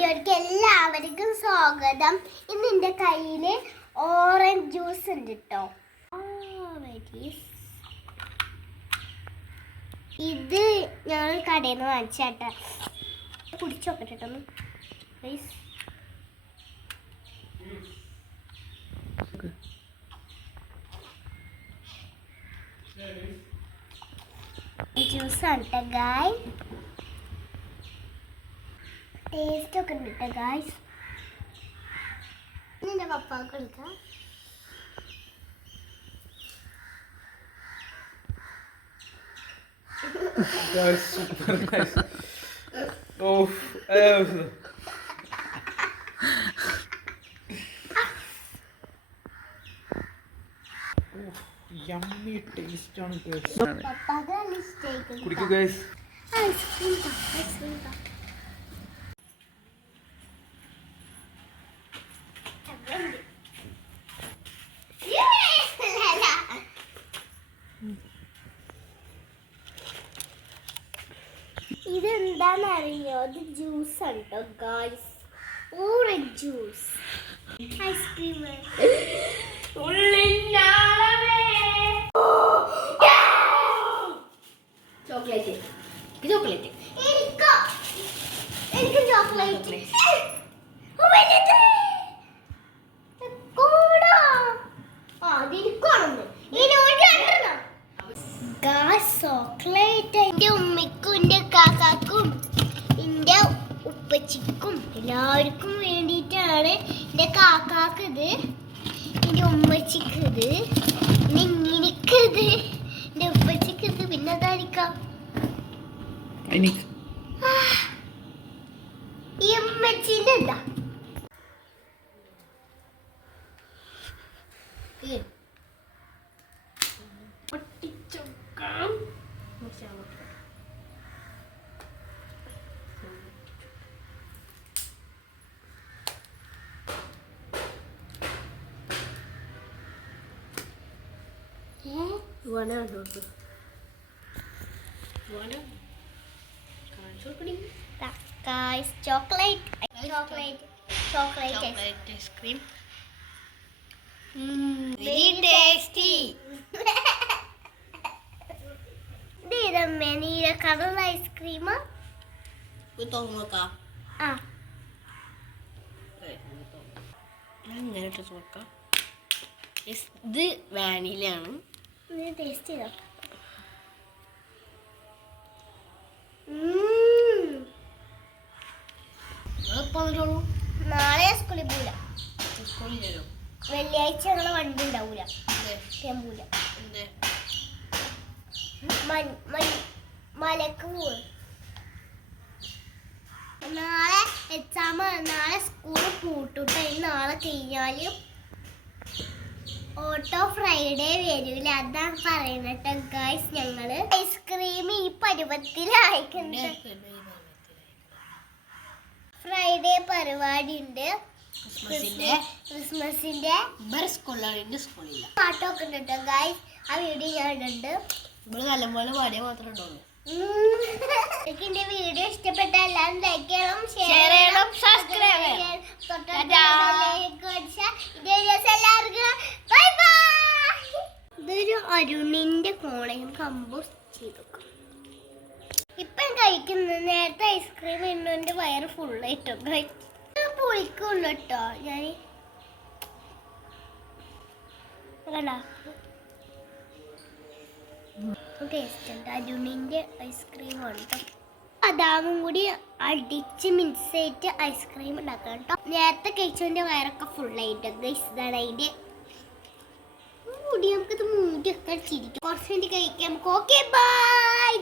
വീഡിയോയിലേക്ക് എല്ലാവർക്കും സ്വാഗതം. ഇന്ന് എന്റെ കയ്യിൽ ഓറഞ്ച് ജ്യൂസ് ഉണ്ട് കേട്ടോ ഇത് ഞങ്ങൾ കടയിൽ നിന്ന് വാങ്ങിച്ചാട്ട കുടിച്ചു നോക്കട്ടെ കേട്ടോ. ജ്യൂസാണ് കേട്ടോ ഗായ്. ടേസ്റ്റ് ഒക്കെ ഉണ്ട് കേട്ടോ ഗായ്സ് നിന്റെ പപ്പാക്ക് കൊടുക്കാം ടേസ്റ്റ് super nice. Taste ആണ് guys. പപ്പാക്ക് നല്ല ഇഷ്ടമായിരിക്കും കുടിക്കൂ guys. ഐസ്ക്രീം ഐസ്ക്രീം ഇതെന്താണെന്നറിയോ ഇത് ജ്യൂസ് കേട്ടോ guys orange juice ice cream chocolate. Chocolate. എനിക്ക്? ചോക്ലേറ്റ്. എല്ലാവർക്കും വേണ്ടിയിട്ടാണ് എന്റെ കാക്കാക്ക് ഇത് എന്റെ ഉമ്മച്ചിക്ക് ഇത് എനിക്ക് ഇത് എന്റെ ഉപ്പച്ചിക്ക് ഇത് പിന്നെ അതായിരിക്കാം. ഈ ഉമ്മച്ചിന്റെ എന്താ? Guys chocolate chocolate chocolate chocolate ice cream tasty ഇത് ഇതമ്മേ നീല കളർ ഐസ്ക്രീമാ തുറന്നു നോക്കാം ആ ഇട്ട് നോക്കാം Yes, ഇത് വാനിലയാണ് ഇത് ടേസ്റ്റ് ചെയ്തോ? നാളെ സ്കൂളിൽ സ്കൂളിലല്ലോ വെള്ളിയാഴ്ച ഞങ്ങളെ വണ്ടി ഉണ്ടാവൂല. ടെമ്പൂല മലക്ക് പോവും. നാളെ എക്സാം നാളെ സ്കൂൾ പൂട്ടുട്ടോ നാളെ കഴിഞ്ഞാൽ ഓട്ടോ ഫ്രൈഡേ വരൂല. അതാണ് പറയുന്നത് ഗായ്സ് ഞങ്ങൾ ഐസ്ക്രീം ഈ പരുവത്തിലായിക്കുന്നത് ഫ്രൈഡേ പരിപാടി ഉണ്ട് ക്രിസ്മസിന്റെ ക്രിസ്മസിന്റെ ഇവരെ സ്കൂളിലാണ് സ്കൂളില്ല. പാട്ടൊക്കെ ഉണ്ട് കേട്ടോ ഗായ്സ് ആ വീഡിയോ ഞാൻ ഇടുന്നുണ്ട്. ഇവിടെ നല്ലപോലെ പാടിയാൽ മാത്രമേ ഉണ്ടാവുള്ളൂ എനിക്ക് എന്റെ വീഡിയോ ഇഷ്ടപ്പെട്ട എല്ലാവരും ലൈക്ക് ചെയ്യണം ഷെയർ ചെയ്യണം, സബ്സ്ക്രൈബ് ചെയ്യണം. ടാറ്റാ. അരുണിന്റെ കോണയും കമ്പോസ് ചെയ്തു ഇപ്പം കഴിക്കുന്നത്? നേരത്തെ ഐസ്ക്രീം ഇന്നുണ്ട് വയറ് ഫുള്ളായിട്ടോ പൊളിക്കുള്ളൂ കേട്ടോ ഞാൻ. കണ്ട? ടേസ്റ്റ് ഉണ്ട്. അരുണിന്റെ ഐസ്ക്രീം കേട്ടോ അതാവും കൂടി അടിച്ച് മിക്സ് ചെയ്തിട്ട് ഐസ്ക്രീം ഉണ്ടാക്കാം കേട്ടോ നേരത്തെ കഴിച്ചതിന്റെ വയറൊക്കെ ഫുള്ളായിട്ട് ഇതാണ് അതിന്റെ. കൂടി നമുക്കിത് सीडी और ओके बाय